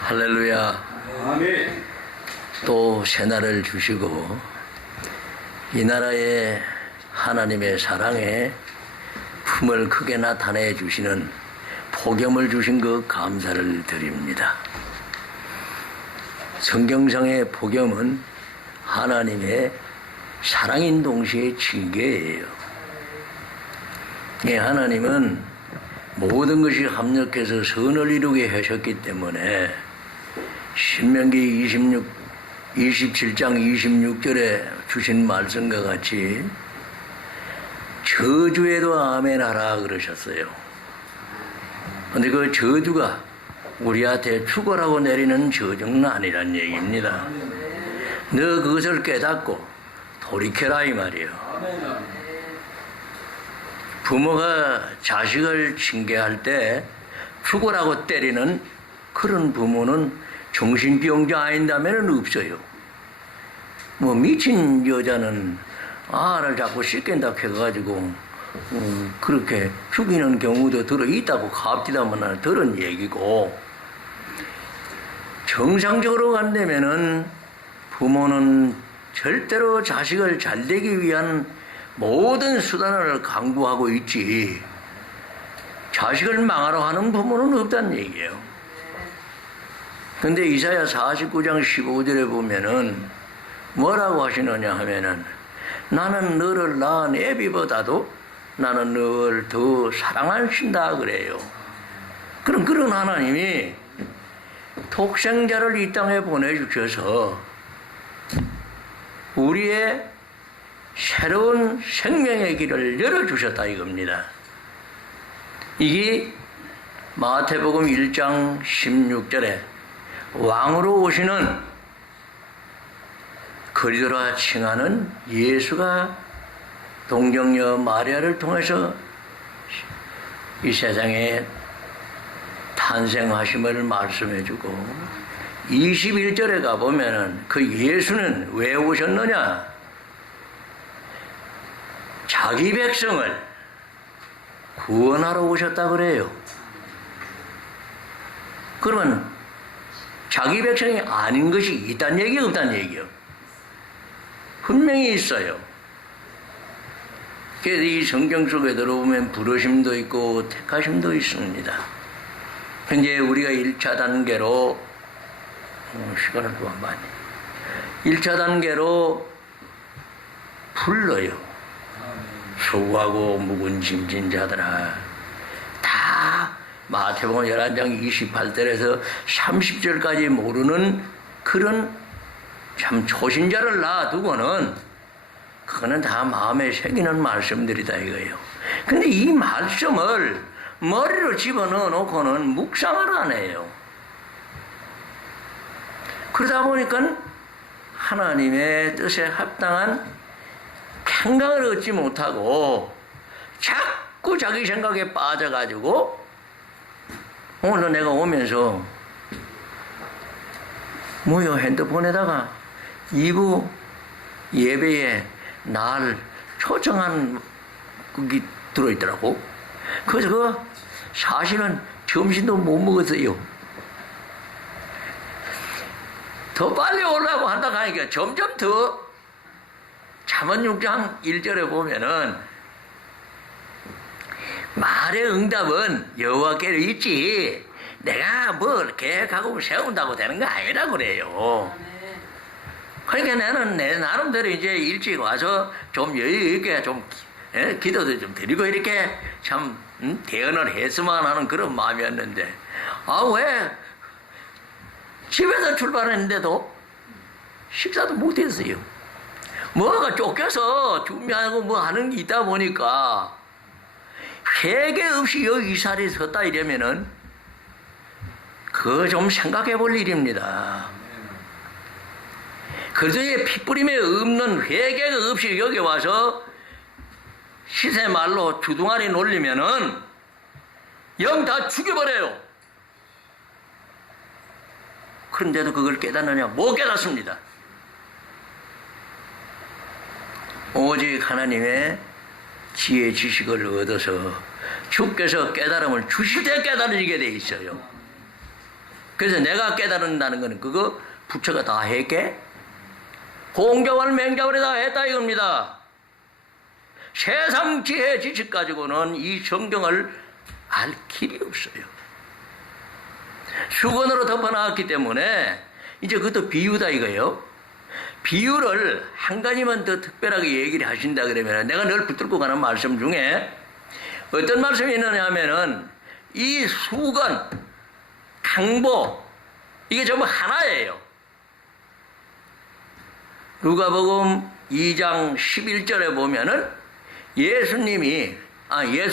할렐루야. 아멘. 또 새날을 주시고 이 나라에 하나님의 사랑에 품을 크게 나타내 주시는 폭염을 주신 그 감사를 드립니다. 성경상의 폭염은 하나님의 사랑인 동시에 징계예요. 하나님은 모든 것이 합력해서 선을 이루게 하셨기 때문에 신명기 27장 26절에 주신 말씀과 같이 저주에도 아멘하라 그러셨어요. 그런데 그 저주가 우리한테 죽어라고 내리는 저주는 아니란 얘기입니다. 너 그것을 깨닫고 돌이켜라 이 말이에요. 부모가 자식을 징계할 때 죽어라고 때리는 그런 부모는 정신병자 아닌다면 없어요. 뭐 미친 여자는 아를 자꾸 씻긴다 해가지고 그렇게 죽이는 경우도 들어있다고 갑디다만 들은 얘기고, 정상적으로 간다면은 부모는 절대로 자식을 잘되기 위한 모든 수단을 강구하고 있지 자식을 망하러 하는 부모는 없다는 얘기예요. 근데 이사야 49장 15절에 보면은 뭐라고 하시느냐 하면은 나는 너를 낳은 애비보다도 나는 너를 더 사랑하신다 그래요. 그럼 그런 하나님이 독생자를 이 땅에 보내주셔서 우리의 새로운 생명의 길을 열어주셨다 이겁니다. 이게 마태복음 1장 16절에 왕으로 오시는 그리스도라 칭하는 예수가 동정녀 마리아를 통해서 이 세상에 탄생하심을 말씀해주고, 21절에 가보면은 그 예수는 왜 오셨느냐? 자기 백성을 구원하러 오셨다 그래요. 그러면 자기 백성이 아닌 것이 있다는 얘기 없다는 얘기요? 분명히 있어요. 그래서 이 성경 속에 들어보면 부르심도 있고 택하심도 있습니다. 현재 우리가 1차 단계로 시간을 또 한 번 1차 단계로 불러요. 수고하고 묵은 짐진 자들아, 다 마태복음 11장 28절에서 30절까지 모르는 그런 참 초신자를 놔두고는 그거는 다 마음에 새기는 말씀들이다 이거예요. 근데 이 말씀을 머리로 집어넣어 놓고는 묵상을 안 해요. 그러다 보니까 하나님의 뜻에 합당한 평강을 얻지 못하고 자꾸 자기 생각에 빠져가지고, 오늘 내가 오면서 뭐요 핸드폰에다가 2부 예배에 날 초청한 그게 들어있더라고. 그래서 그 사실은 점심도 못 먹었어요. 더 빨리 오려고 한다 하니까 점점 더, 잠언 6장 1절에 보면은 말의 응답은 여호와께로 있지 내가 뭘 계획하고 세운다고 되는 거 아니라 그래요. 그러니까 나는 내 나름대로 이제 일찍 와서 좀 여유 있게 좀 기도도 좀 드리고 이렇게 참 대언을 했으면 하는 그런 마음이었는데, 왜 집에서 출발했는데도 식사도 못했어요. 뭐가 쫓겨서 준비하고 뭐 하는 게 있다 보니까 회개 없이 여기 이 자리에 섰다 이러면은 그거 좀 생각해 볼 일입니다. 그저의 핏부림에 없는 회개가 없이 여기 와서 시세 말로 주둥아리 놀리면은 영 다 죽여버려요. 그런데도 그걸 깨닫느냐? 못 깨닫습니다. 오직 하나님의 지혜 지식을 얻어서 주께서 깨달음을 주실 때 깨달아지게 돼 있어요. 그래서 내가 깨달은다는 거는 그거 부처가 다 했게? 공자월 맹자월이 다 했다 이겁니다. 세상 지혜 지식 가지고는 이 성경을 알 길이 없어요. 수건으로 덮어놨기 때문에 이제 그것도 비유다 이거예요. 비유를 한 가지만 더 특별하게 얘기를 하신다 그러면 내가 늘 붙들고 가는 말씀 중에 어떤 말씀이 있느냐 하면은 이 수건, 강보 이게 전부 하나예요. 누가복음 2장 11절에 보면은 예수가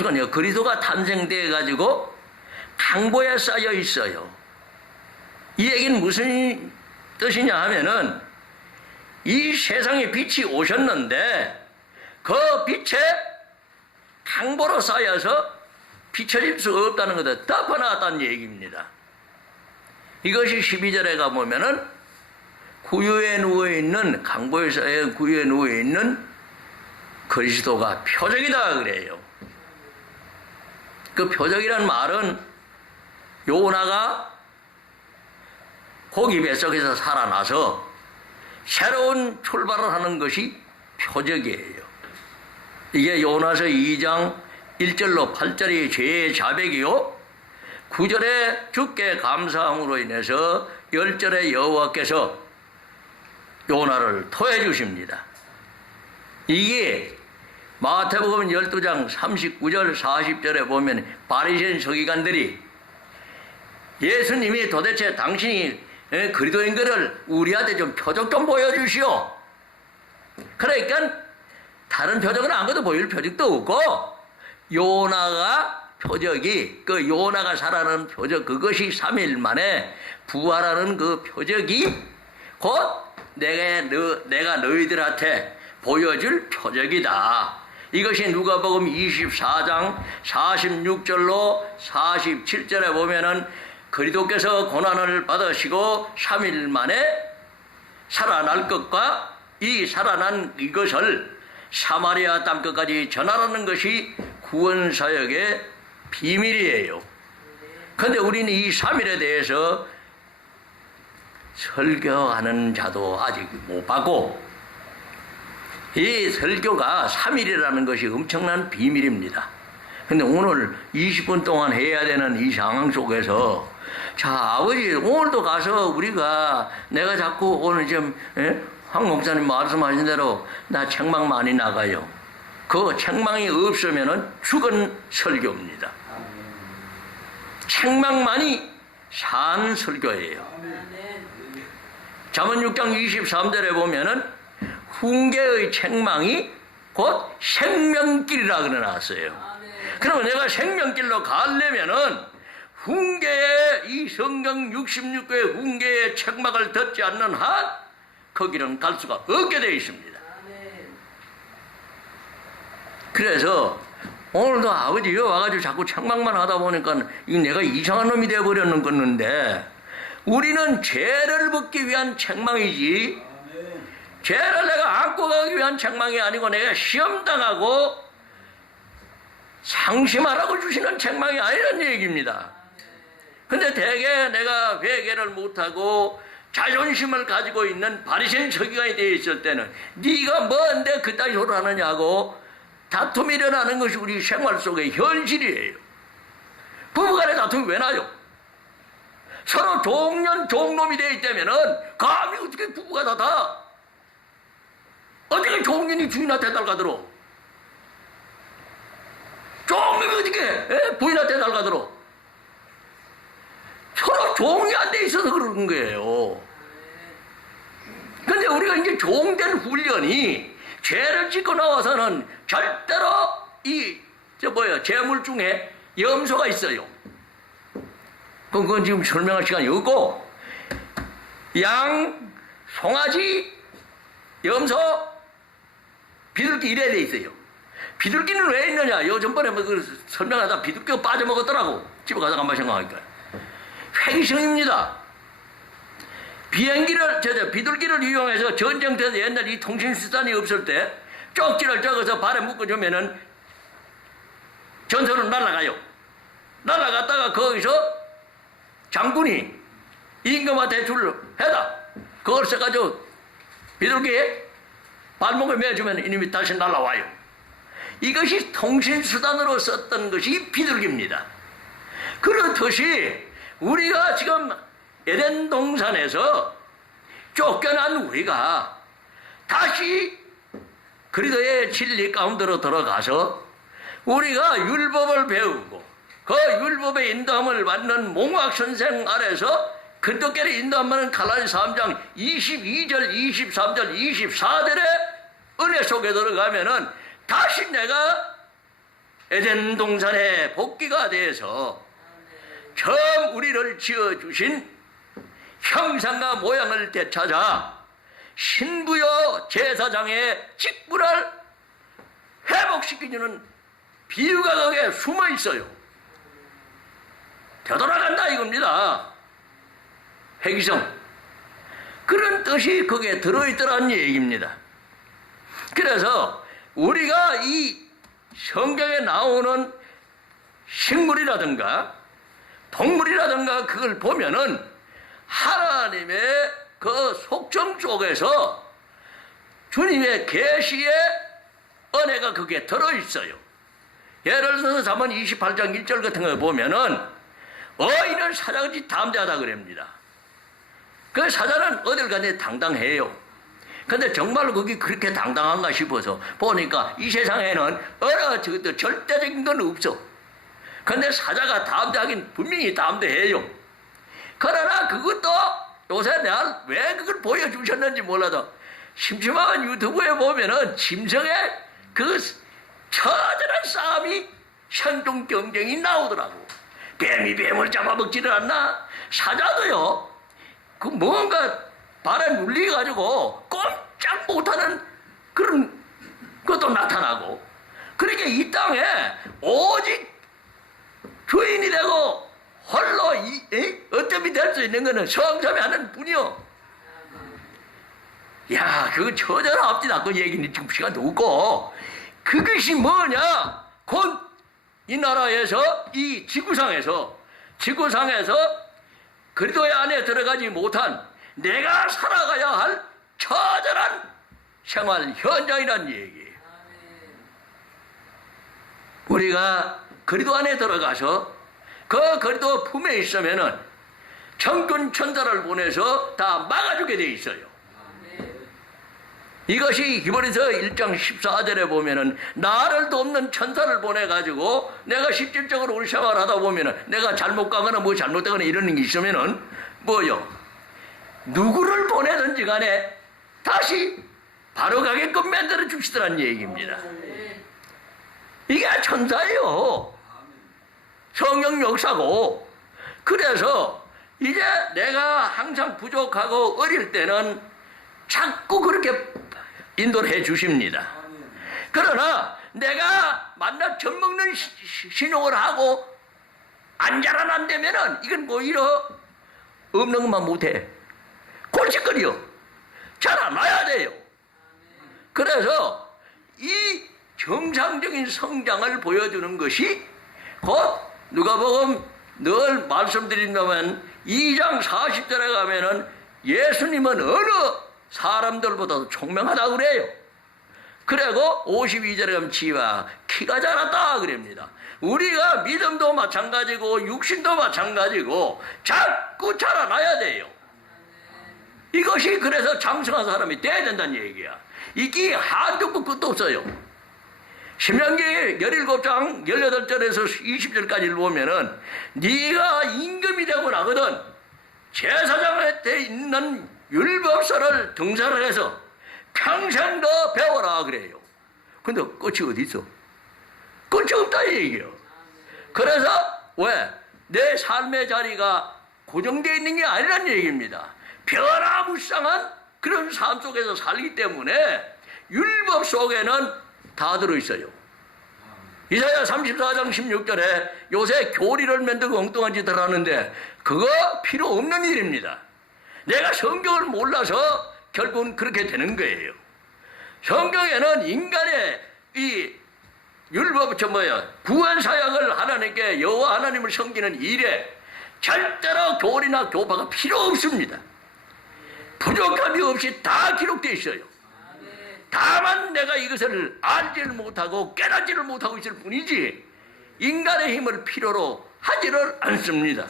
아니요 그리스도가 탄생돼 가지고 강보에 쌓여 있어요. 이 얘기는 무슨 뜻이냐 하면은 이 세상에 빛이 오셨는데 그 빛에 강보로 쌓여서 비춰질 수 없다는 것을 덮어놨다는 얘기입니다. 이것이 12절에 가보면은 구유에 누워있는 강보에 쌓여 구유에 누워있는 그리스도가 표적이다 그래요. 그 표적이란 말은 요나가 고기 뱃속에서 살아나서 새로운 출발을 하는 것이 표적이에요. 이게 요나서 2장 1절로 8절이 죄의 자백이요 9절에 주께 감사함으로 인해서 10절에 여호와께서 요나를 토해 주십니다. 이게 마태복음 12장 39절 40절에 보면 바리새인 서기관들이 예수님이 도대체 당신이 그리스도인 것을 우리한테 좀 표적 좀 보여주시오. 그러니까 다른 표적은 아무것도 보일 표적도 없고 요나가 표적이 그 요나가 살아나는 표적 그것이 3일 만에 부활하는 그 표적이 곧 내가 너희들한테 보여줄 표적이다. 이것이 누가복음 24장 46절로 47절에 보면은 그리스도께서 고난을 받으시고 3일 만에 살아날 것과 이 살아난 이것을 사마리아 땅끝까지 전하라는 것이 구원사역의 비밀이에요. 그런데 우리는 이 3일에 대해서 설교하는 자도 아직 못 봤고 이 설교가 3일이라는 것이 엄청난 비밀입니다. 근데 오늘 20분 동안 해야 되는 이 상황 속에서 자 아버지 오늘도 가서 우리가 내가 자꾸 오늘 좀 황 목사님 말씀하신 대로 나 책망 많이 나가요. 그 책망이 없으면은 죽은 설교입니다. 책망만이 산 설교예요. 잠언 6장 23절에 보면은 훈계의 책망이 곧 생명길이라 그러놨어요. 그러면 내가 생명길로 가려면은 훈계의 이 성경 66개의 훈계의 책망을 듣지 않는 한 거기는 갈 수가 없게 되어 있습니다. 그래서 오늘도 아버지가 와가지고 자꾸 책망만 하다 보니까 내가 이상한 놈이 되어버렸는 건데 우리는 죄를 벗기 위한 책망이지 죄를 내가 안고 가기 위한 책망이 아니고 내가 시험당하고 상심하라고 주시는 책망이 아니라는 얘기입니다. 근데 대개 내가 회개를 못하고 자존심을 가지고 있는 바리새인 서기관이 되어 있을 때는 네가 뭔데 그따위 소리를 하느냐고 다툼이 일어나는 것이 우리 생활 속의 현실이에요. 부부간에 다툼이 왜 나요? 서로 종년 종놈이 되어 있다면은 감히 어떻게 부부가 다다? 어떻게 종년이 주인한테 달가들어? 종놈이 어떻게 부인한테 달가들어? 서로 종이 안 돼 있어서 그러는 거예요. 근데 우리가 이제 종된 훈련이 죄를 짓고 나와서는 절대로 재물 중에 염소가 있어요. 그건 지금 설명할 시간이 없고, 양, 송아지, 염소, 비둘기 이래야 돼 있어요. 비둘기는 왜 있느냐? 요전번에 설명하다 비둘기가 빠져먹었더라고. 집에 가서 한번 생각하니까. 횡성입니다. 비둘기를 이용해서 전쟁 때 옛날 이 통신수단이 없을 때 쪽지를 적어서 발에 묶어주면은 전선은 날아가요. 날아갔다가 거기서 장군이 임금아 대출을 해다. 그걸 써가지고 비둘기에 발목에 매주면 이놈이 다시 날아와요. 이것이 통신수단으로 썼던 것이 비둘기입니다. 그렇듯이 우리가 지금 에덴 동산에서 쫓겨난 우리가 다시 그리스도의 진리 가운데로 들어가서 우리가 율법을 배우고 그 율법의 인도함을 받는 몽학 선생 아래서 그리스도께로 인도함은 갈라디 3장 22절, 23절, 24절의 은혜 속에 들어가면은 다시 내가 에덴 동산의 복귀가 돼서 처음 우리를 지어주신 형상과 모양을 되찾아 신부요 제사장의 직분을 회복시키는 비유가 거기에 숨어 있어요. 되돌아간다 이겁니다. 회기성. 그런 뜻이 거기에 들어있더라는 얘기입니다. 그래서 우리가 이 성경에 나오는 식물이라든가 동물이라든가 그걸 보면은 하나님의 그 속성 속에서 주님의 계시의 은혜가 거기에 들어있어요. 예를 들어서 잠언 28장 1절 같은 거 보면은 어인은 사자같이 담대하다 그럽니다. 그 사자는 어딜 가든지 당당해요. 근데 정말로 그게 그렇게 당당한가 싶어서 보니까 이 세상에는 어느 절대적인 건 없어. 근데 사자가 담대하긴 분명히 담대해요. 그러나 그것도 요새 내가 왜 그걸 보여주셨는지 몰라도 심심한 유튜브에 보면은 짐승의 그 처절한 싸움이 생존 경쟁이 나오더라고. 뱀이 뱀을 잡아먹지를 않나? 사자도요, 그 뭔가 발에 물려가지고 꼼짝 못하는 그런 것도 나타나고. 그러니까 이 땅에 오직 주인이 되고 홀로 어차피 될 수 있는 거는 성삼이 하는 분이요. 야, 그거 처절합니다. 그 얘기는 지금 시간도 없고. 그것이 뭐냐? 곧 이 나라에서, 이 지구상에서 그리스도의 안에 들어가지 못한 내가 살아가야 할 처절한 생활 현장이란 얘기예요. 우리가 그리스도 안에 들어가서 그 그리스도 품에 있으면은 정군 천사를 보내서 다 막아주게 돼 있어요. 이것이 히브리서 1장 14절에 보면은 나를 돕는 천사를 보내가지고 내가 실질적으로 우리 생활을 하다 보면은 내가 잘못 가거나 뭐 잘못되거나 이러는 게 있으면은 뭐요? 누구를 보내든지 간에 다시 바로 가게끔 만들어 주시더란 얘기입니다. 이게 천사예요. 성령 역사고. 그래서 이제 내가 항상 부족하고 어릴 때는 자꾸 그렇게 인도를 해 주십니다. 그러나 내가 만나 젖먹는 신용을 하고 안 자라난다면은 이건 오히려 없는 것만 못해. 골칫거리요. 자라나야 돼요. 그래서 이 정상적인 성장을 보여주는 것이 곧 누가복음 늘 말씀드린다면 2장 40절에 가면은 예수님은 어느 사람들보다도 총명하다 그래요. 그리고 52절에 가면 지와 키가 자랐다 그럽니다. 우리가 믿음도 마찬가지고 육신도 마찬가지고 자꾸 자라나야 돼요. 이것이 그래서 장성한 사람이 돼야 된다는 얘기야. 이게 한두 끝도 없어요. 신명기 17장 18절에서 20절까지를 보면은 네가 임금이 되고 나거든 제사장한테 있는 율법서를 등산을 해서 평생 더 배워라 그래요. 근데 끝이 어디 있어? 끝이 없다 이 얘기예요. 그래서 왜? 내 삶의 자리가 고정되어 있는 게 아니란 얘기입니다. 변화무쌍한 그런 삶 속에서 살기 때문에 율법 속에는 다 들어있어요. 이사야 34장 16절에 요새 교리를 만들고 엉뚱한 짓을 하는데 그거 필요 없는 일입니다. 내가 성경을 몰라서 결국은 그렇게 되는 거예요. 성경에는 인간의 이 율법, 구원 사역을 하나님께 여호와 하나님을 섬기는 일에 절대로 교리나 교파가 필요 없습니다. 부족함이 없이 다 기록되어 있어요. 다만 내가 이것을 알지를 못하고 깨닫지를 못하고 있을 뿐이지 인간의 힘을 필요로 하지를 않습니다.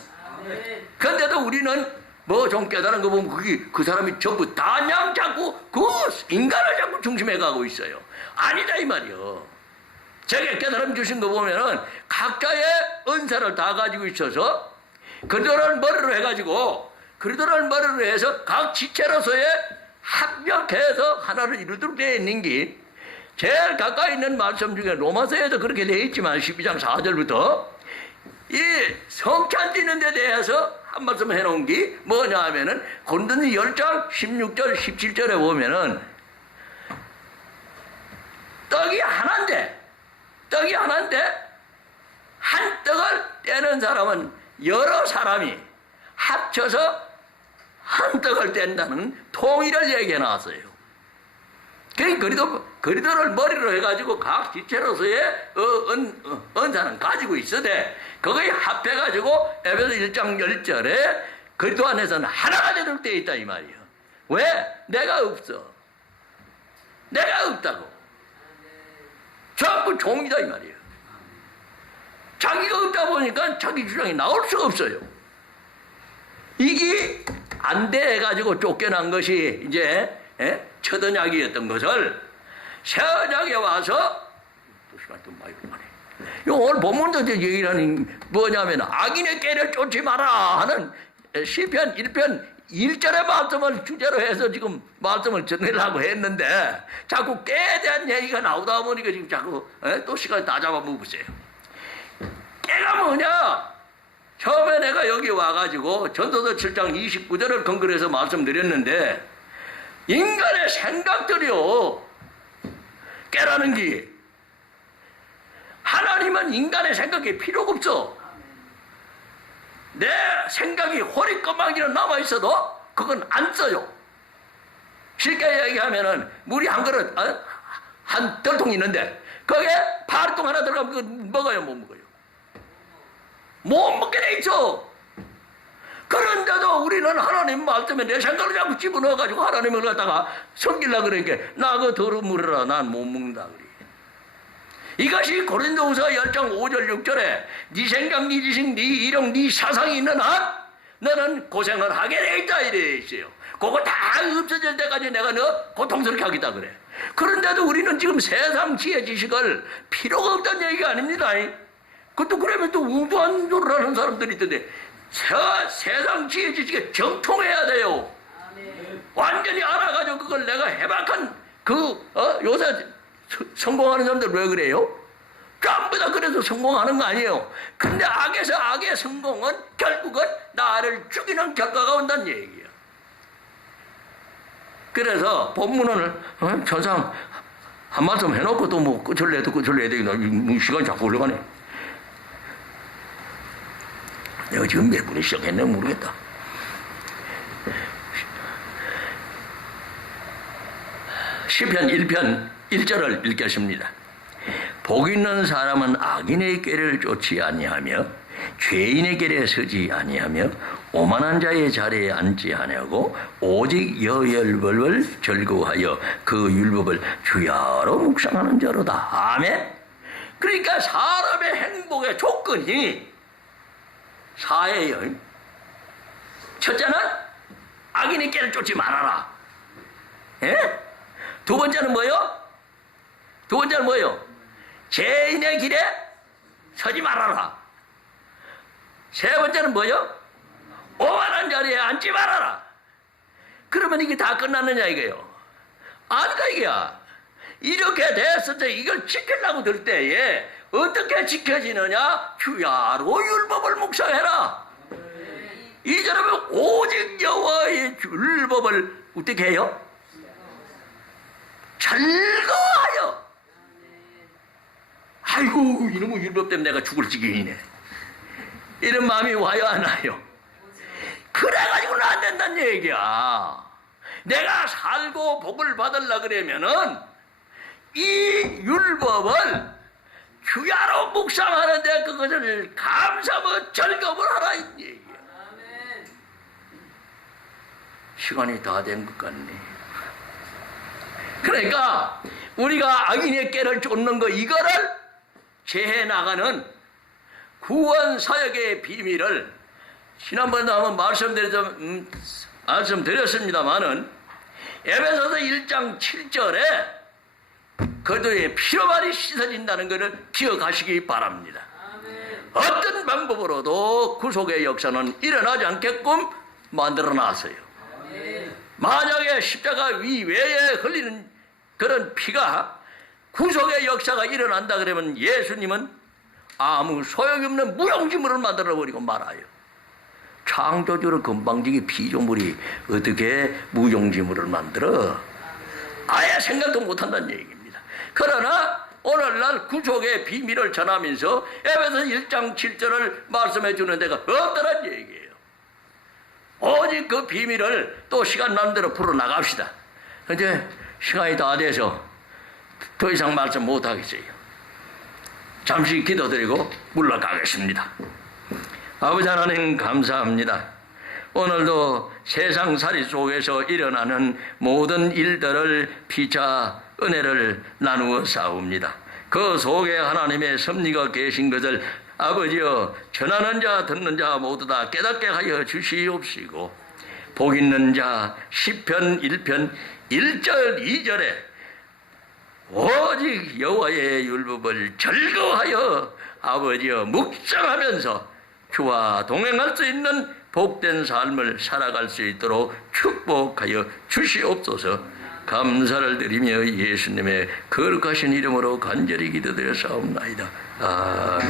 그런데도 우리는 뭐 좀 깨달은 거 보면 그 사람이 전부 다 그냥 자꾸 그 인간을 자꾸 중심에 가고 있어요. 아니다 이 말이요. 제게 깨달음 주신 거 보면은 각자의 은사를 다 가지고 있어서 그들을 머리로 해가지고 그들을 머리로 해서 각 지체로서의 합력해서 하나를 이루도록 되어 있는 게 제일 가까이 있는 말씀 중에 로마서에도 그렇게 되어 있지만 12장 4절부터 이 성찬 드리는 데 대해서 한 말씀 해놓은 게 뭐냐 하면은 고린도서 10장 16절 17절에 보면은 떡이 하나인데 한 떡을 떼는 사람은 여러 사람이 합쳐서 한 떡을 뗀다는 통일을 얘기해 나왔어요. 그리도를 머리로 해가지고 각 지체로서의 은사는 가지고 있어대 그거에 합해가지고 에베소 1장 10절에 그리도 안에서는 하나가 되도록 되어 있다 이 말이에요. 왜? 내가 없어. 내가 없다고. 전부 종이다 이 말이에요. 자기가 없다 보니까 자기 주장이 나올 수가 없어요. 이게 안 돼 해가지고 쫓겨난 것이 이제 첫 언약이었던 것을 새 언약에 와서 또 시간 좀 많이 가네. 오늘 본문도 이제 얘기하는 뭐냐면 악인의 꾀를 쫓지 마라 하는 시편 1편 1절의 말씀을 주제로 해서 지금 말씀을 전하려고 했는데 자꾸 깨에 대한 얘기가 나오다 보니까 지금 자꾸 또 시간 다 잡아먹으세요. 깨가 뭐냐? 처음에 내가 여기 와가지고 전도서 7장 29절을 근거로 해서 말씀드렸는데 인간의 생각들이요 깨라는 게 하나님은 인간의 생각이 필요가 없어. 내 생각이 호리꼬망이로 남아있어도 그건 안 써요. 쉽게 얘기하면은 물이 한 그릇 한 덜통 있는데 거기에 파리통 하나 들어가면 그거 먹어요 못 먹어요? 못 먹게 돼 있어. 그런데도 우리는 하나님 말씀에 내 생각을 자꾸 집어넣어가지고 하나님을 갖다가 섬기려고 그러니까 나 그 더러운 물이라 난 못 먹는다 그래. 이것이 고린도후서 10장 5절 6절에 네 생각, 네 지식, 네 이력, 네 사상이 있는 한 너는 고생을 하게 돼 있다 이래 있어요. 그거 다 없어질 때까지 내가 너 고통스럽게 하겠다 그래. 그런데도 우리는 지금 세상 지혜 지식을 필요가 없다는 얘기가 아닙니다. 그것도 그러면 또 우두한 소리를 하는 사람들이 있던데 세상 지혜 지식에 정통해야 돼요. 완전히 알아가지고 그걸 내가 해박한 요새 성공하는 사람들 왜 그래요? 전부 다 그래서 성공하는 거 아니에요. 근데 악에서 악의 성공은 결국은 나를 죽이는 결과가 온다는 얘기예요. 그래서 본문을 천상 한 말씀 해놓고 또 뭐 끝을 내도 되겠나. 시간이 자꾸 흘러가네. 내가 지금 몇 분에 시작했나 모르겠다. 시편 1편 1절을 읽겠습니다. 복 있는 사람은 악인의 꾀를 쫓지 아니하며 죄인의 길에 서지 아니하며 오만한 자의 자리에 앉지 아니하고 오직 여열벌벌 즐거워하여 그 율법을 주야로 묵상하는 자로다. 아멘. 그러니까 사람의 행복의 조건이 사예요. 첫째는 악인의 꾀를 쫓지 말아라. 예? 두 번째는 뭐요? 죄인의 길에 서지 말아라. 세 번째는 뭐요? 오만한 자리에 앉지 말아라. 그러면 이게 다 끝났느냐 이거요? 아니다 이게야. 이렇게 됐을 때 이걸 지키려고 들 때에 어떻게 지켜지느냐? 주야로 율법을 묵상해라. 이 사람은 오직 여호와의 율법을 어떻게 해요? 즐거워하여. 아이고 이놈의 율법 때문에 내가 죽을 지경이네. 이런 마음이 와요 안 와요? 그래가지고는 안 된다는 얘기야. 내가 살고 복을 받으려 그러면은 이 율법을 주야로 묵상하는데 그것을 감사하고 즐거움을 하라 이 얘기야. 시간이 다 된 것 같네. 그러니까 우리가 악인의 깨를 쫓는 거 이거를 제해 나가는 구원 사역의 비밀을 지난번에도 한번 말씀드렸습니다만은 에베소서 1장 7절에 그들의 피로 말이 씻어진다는 것을 기억하시기 바랍니다. 어떤 방법으로도 구속의 역사는 일어나지 않게끔 만들어 놨어요. 만약에 십자가 위외에 흘리는 그런 피가 구속의 역사가 일어난다 그러면 예수님은 아무 소용이 없는 무용지물을 만들어 버리고 말아요. 창조주로 건방지게 피조물이 어떻게 무용지물을 만들어? 아예 생각도 못한다는 얘기입니다. 그러나 오늘날 구속의 비밀을 전하면서 에베소 1장 7절을 말씀해 주는 데가 없다는 얘기예요. 오직 그 비밀을 또 시간 나는 대로 풀어나갑시다. 이제 시간이 다 돼서 더 이상 말씀 못하겠어요. 잠시 기도드리고 물러가겠습니다. 아버지 하나님 감사합니다. 오늘도 세상살이 속에서 일어나는 모든 일들을 피차 은혜를 나누어 싸웁니다. 그 속에 하나님의 섭리가 계신 것을 아버지여 전하는 자 듣는 자 모두 다 깨닫게 하여 주시옵시고 복 있는 자 시편 1편 1절 2절에 오직 여호와의 율법을 즐거워하여 아버지여 묵상하면서 주와 동행할 수 있는 복된 삶을 살아갈 수 있도록 축복하여 주시옵소서. 감사를 드리며 예수님의 거룩하신 이름으로 간절히 기도드려 사옵나이다. 아멘.